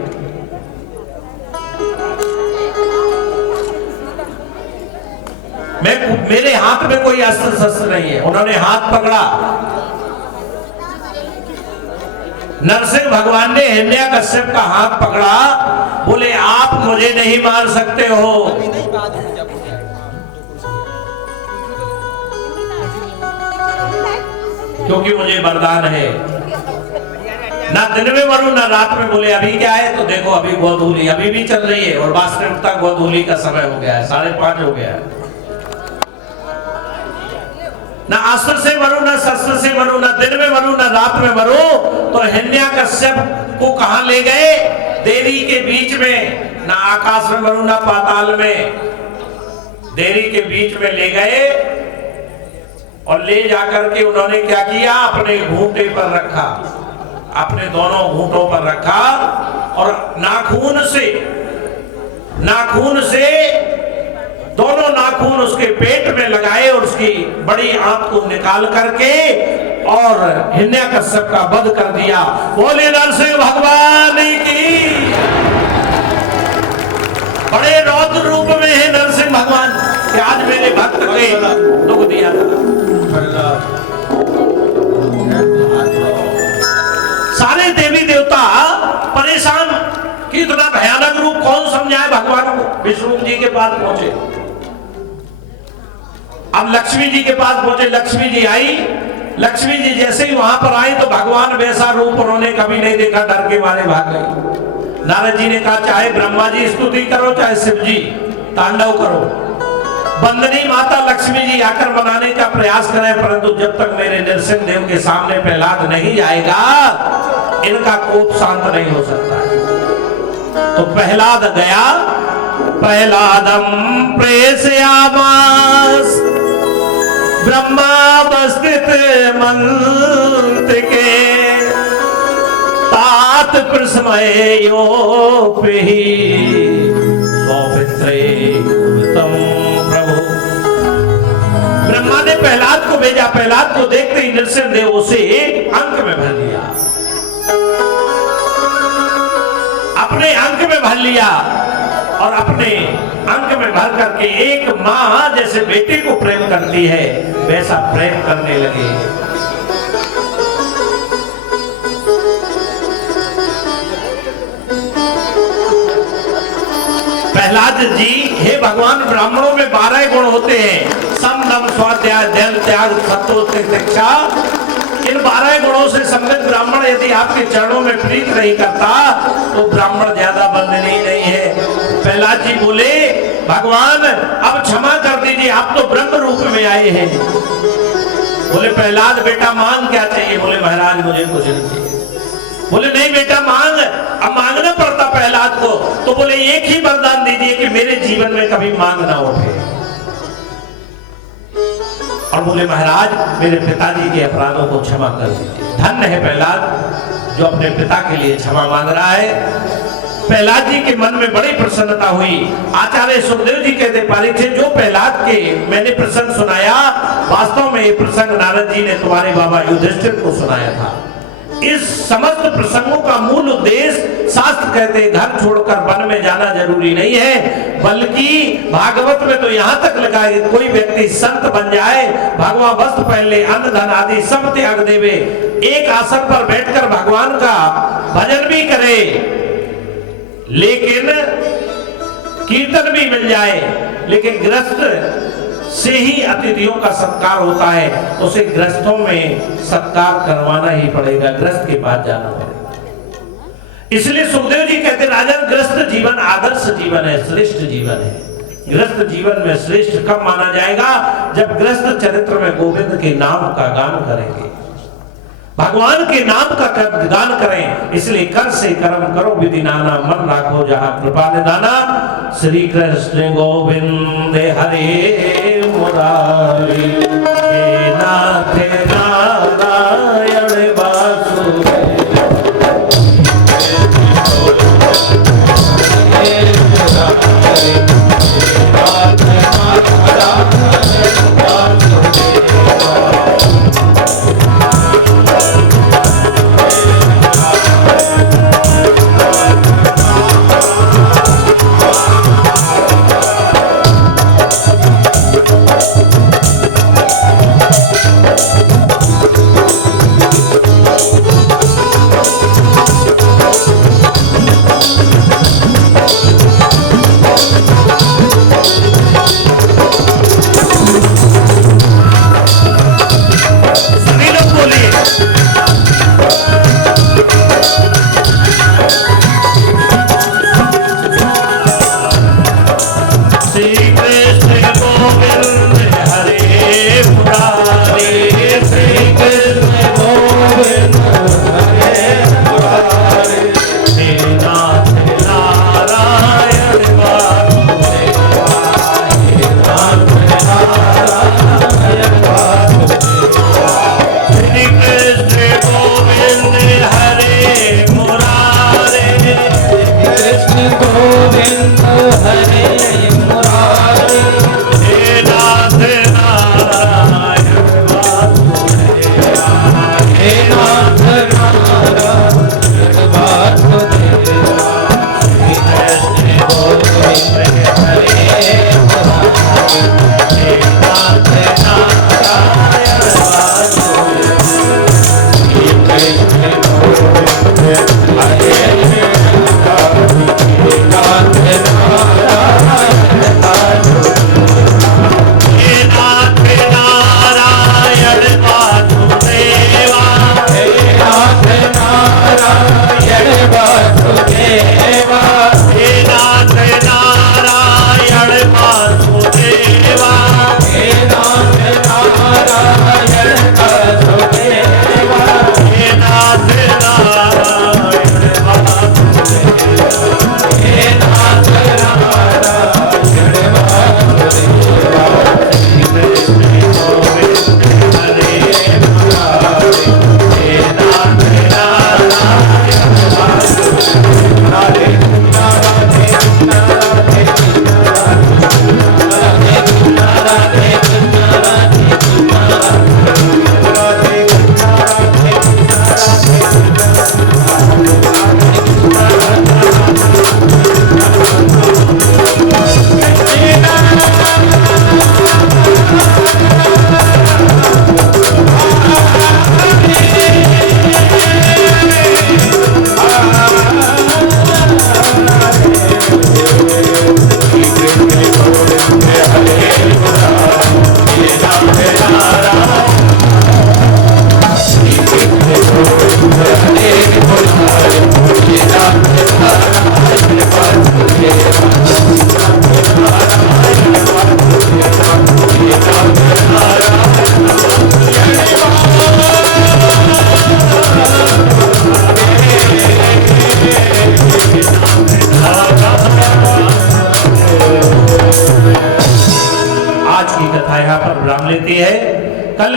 मेरे हाथ में कोई अस्त्र शस्त्र नहीं है। उन्होंने हाथ पकड़ा, नरसिंह भगवान ने हिरण्यकश्यप का हाथ पकड़ा, बोले आप मुझे नहीं मार सकते हो, क्योंकि मुझे वरदान है, ना दिन में मरूं ना रात में। बोले अभी क्या है? तो देखो अभी गोधूली अभी भी चल रही है और वास्तविकता गोधूली का समय हो गया है, 5:30 हो गया है। ना अस्त्र से मरूं ना शस्त्र से मरूं, ना दिन में मरूं ना रात में मरूं। तो हिरण्यकश्यप को कहां ले गए? देरी के बीच में, ना आकाश में मरूं ना पाताल में, देरी के बीच में ले गए और ले जाकर के उन्होंने क्या किया? अपने घूंटे पर रखा, अपने दोनों घूंटों पर रखा और नाखून से दोनों नाखून उसके पेट में लगाए और उसकी बड़ी आंत को निकाल करके और हिरण्यकश्यप का वध कर दिया। बोले नरसिंह भगवान की। बड़े रौद्र रूप में है नरसिंह भगवान कि आज मेरे भक्त के दुख दिया। सारे देवी देवता परेशान कि इतना भयानक रूप कौन समझाए भगवान को। विष्णु जी के पास पहुंचे, अब लक्ष्मी जी के पास पहुंचे। लक्ष्मी जी आई, लक्ष्मी जी जैसे ही वहां पर आई तो भगवान वैसा रूप उन्होंने कभी नहीं देखा, डर के मारे भाग गए। नारद जी ने कहा चाहे ब्रह्मा जी स्तुति करो चाहे शिव जी तांडव करो, बंदनी माता लक्ष्मी जी आकर मनाने का प्रयास करें, परंतु जब तक मेरे नरसिंह देव के सामने प्रहलाद नहीं जाएगा इनका कोप शांत नहीं हो सकता। तो प्रहलाद गया, प्रहलादम प्रेषयामास ब्रह्मावस्थित मंत्रिके तात प्रसमयोपि सौमित्रे उत्तम प्रभु। ब्रह्मा ने प्रहलाद को भेजा, प्रहलाद को देखते ही नरसिंह देव उसे अंक में भर लिया, अपने अंक में भर लिया और अपने अंक में भर करके एक मां जैसे बेटे को प्रेम करती है वैसा प्रेम करने लगे। प्रहलाद जी, हे भगवान, ब्राह्मणों में 12 गुण होते हैं, सम दम स्वाध्याय धैर्य त्याग सत्य शिक्षा। इन 12 गुणों से सम्मिलित ब्राह्मण यदि आपके चरणों में प्रीत नहीं करता तो ब्राह्मण ज्यादा बंधनीय नहीं है। प्रहलाद जी बोले भगवान अब क्षमा कर दीजिए, आप तो ब्रह्म रूप में आए हैं। बोले प्रहलाद बेटा मांग क्या चाहिए? बोले महाराज मुझे कुछ नहीं चाहिए। बोले नहीं बेटा मांग। अब मांगना पड़ता प्रहलाद को, तो बोले एक ही वरदान दीजिए कि मेरे जीवन में कभी मांग ना उठे। और बोले महाराज मेरे पिताजी के अपराधों को क्षमा कर दीजिए। धन्य है प्रहलाद जो अपने पिता के लिए क्षमा मांग रहा है। प्रहलाद जी के मन में बड़ी प्रसन्नता हुई। आचार्य सुखदेव जी कहते परीक्षित जो प्रहलाद के मैंने प्रसंग सुनाया, वास्तव में ये प्रसंग नारद जी ने तुम्हारे बाबा युधिष्ठिर को सुनाया था। इस समस्त प्रसंगों का मूल उद्देश्य, शास्त्र कहते घर छोड़कर वन में जाना जरूरी नहीं है, बल्कि भागवत में तो यहाँ तक लिखा है कोई व्यक्ति संत बन जाए, भगवान वस्त्र पहन ले, अन्न धन आदि सब त्याग देवे, एक आसन पर बैठकर भगवान का भजन भी करे, लेकिन कीर्तन भी मिल जाए, लेकिन गृहस्थ से ही अतिथियों का सत्कार होता है, उसे गृहस्थों में सत्कार करवाना ही पड़ेगा, गृहस्थ के पास जाना पड़ेगा। इसलिए सुखदेव जी कहते राजन गृहस्थ जीवन आदर्श जीवन है, श्रेष्ठ जीवन है। गृहस्थ जीवन में श्रेष्ठ कब माना जाएगा? जब गृहस्थ चरित्र में गोविंद के नाम का गान करेंगे, भगवान के नाम का गान करें। इसलिए कर से कर्म करो विधि नाना, मन राखो जहां कृपा निधाना। श्री कृष्ण गोविंद हरे मुरारी, हे नाथ नारायण वासुदेव।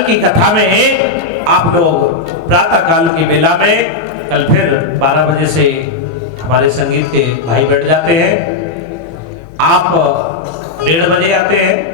की कथा में आप लोग प्रातः काल की बेला में कल फिर 12 बजे से हमारे संगीत के भाई बैठ जाते हैं, आप 1:30 बजे आते हैं।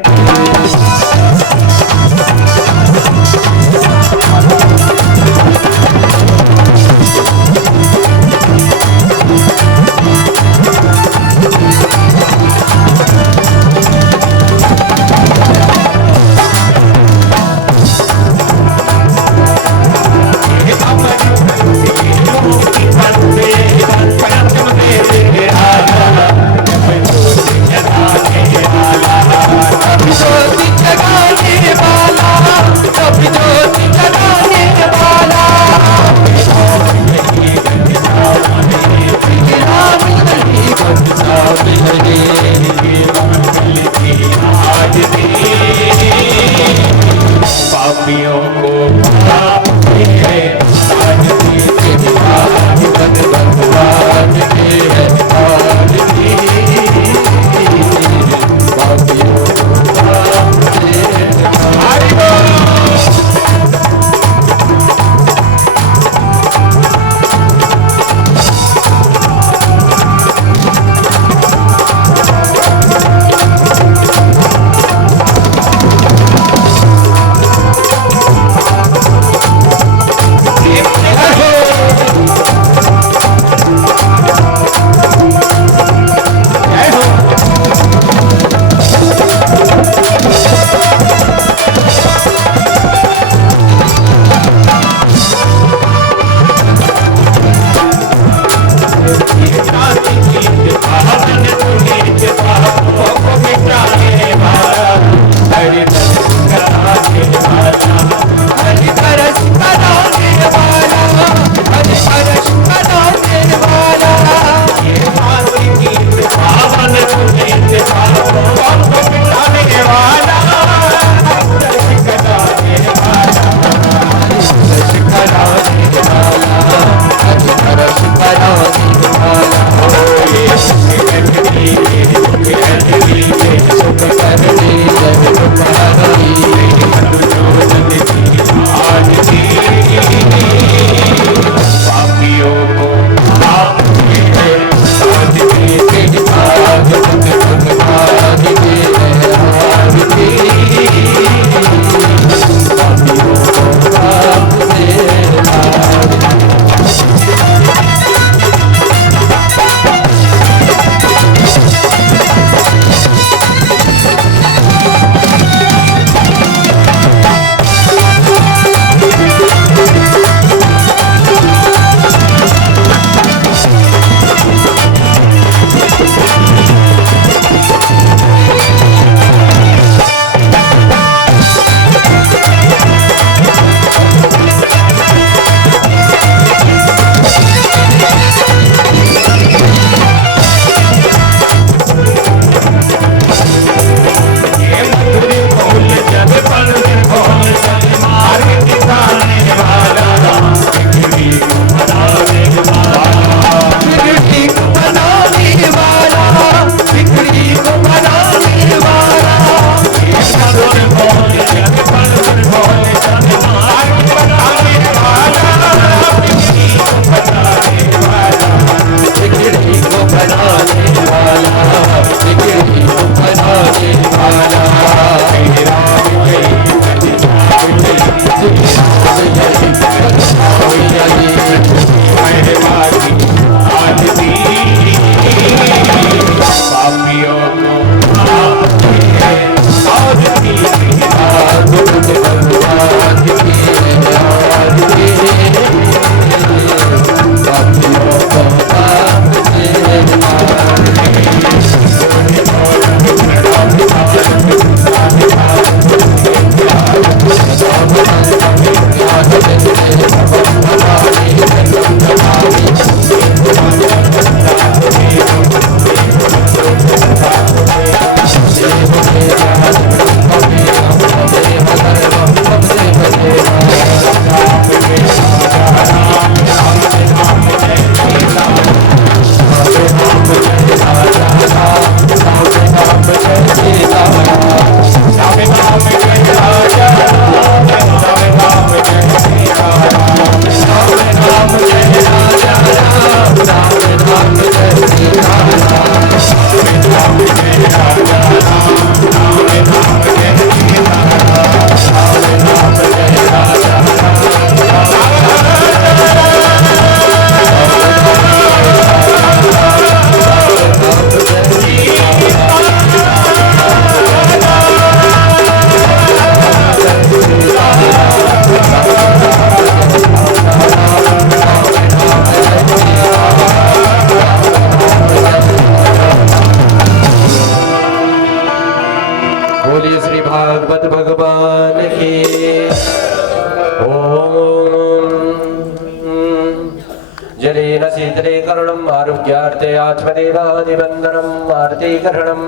आरोग्यार्थे आत्मदेवादिवन्दनम् आरतीकरणम्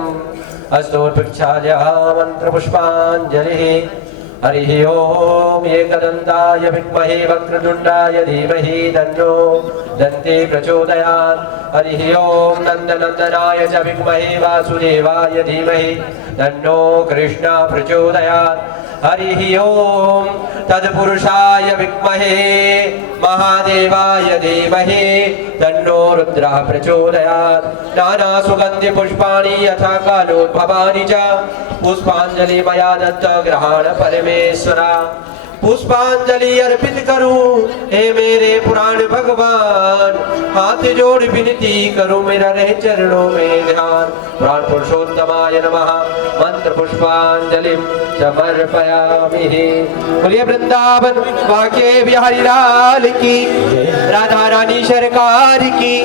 अस्तोत्पृक्षायाः मन्त्रपुष्पाञ्जलिः हरिः ओम् एकदन्ताय विद्महे वक्रतुण्डाय धीमहि तन्नो दन्ती प्रचोदयात् हरिः ओम् नन्दनन्दनाय च विद्महे वासुदेवाय धीमहि तन्नो कृष्ण प्रचोदयात् हरिः ओम् तत्पुरुषाय विद्महे महादेवाय धीमहि तन्नो रुद्रः प्रचोदयात् नानासुगन्धिपुष्पाणि यथा कालोद्भवानि च पुष्पाञ्जलि मया दत्त ग्रहण परमेश्वरा पुष्पांजलि अर्पित करूं हे मेरे पुराण भगवान हाथ जोड़ विनती करूं मेरा रहे चरणों में ध्यान प्राण पुरुषोत्तमाय नमः मंत्र पुष्पांजलि समर्पयामि बोलिए वृंदावन वाके बिहारी लाल की राधा रानी सरकार की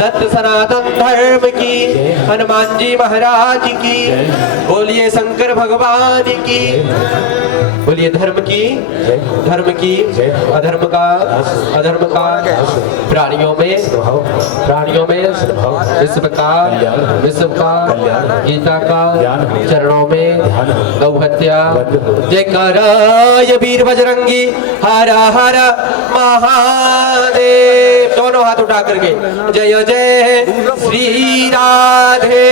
सत्य सनातन धर्म की हनुमान जी महाराज की बोलिए शंकर भगवान की बोलिए धर्म की अधर्म का प्राणियों में विश्व का गीता का चरणों में गौ हत्या जयकाराय वीर बजरंगी हर हर महादेव दोनों हाथ उठा करके जय जय श्री राधे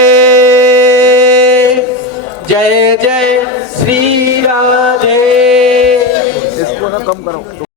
जय जय श्री राधे। इसको ना कम करो।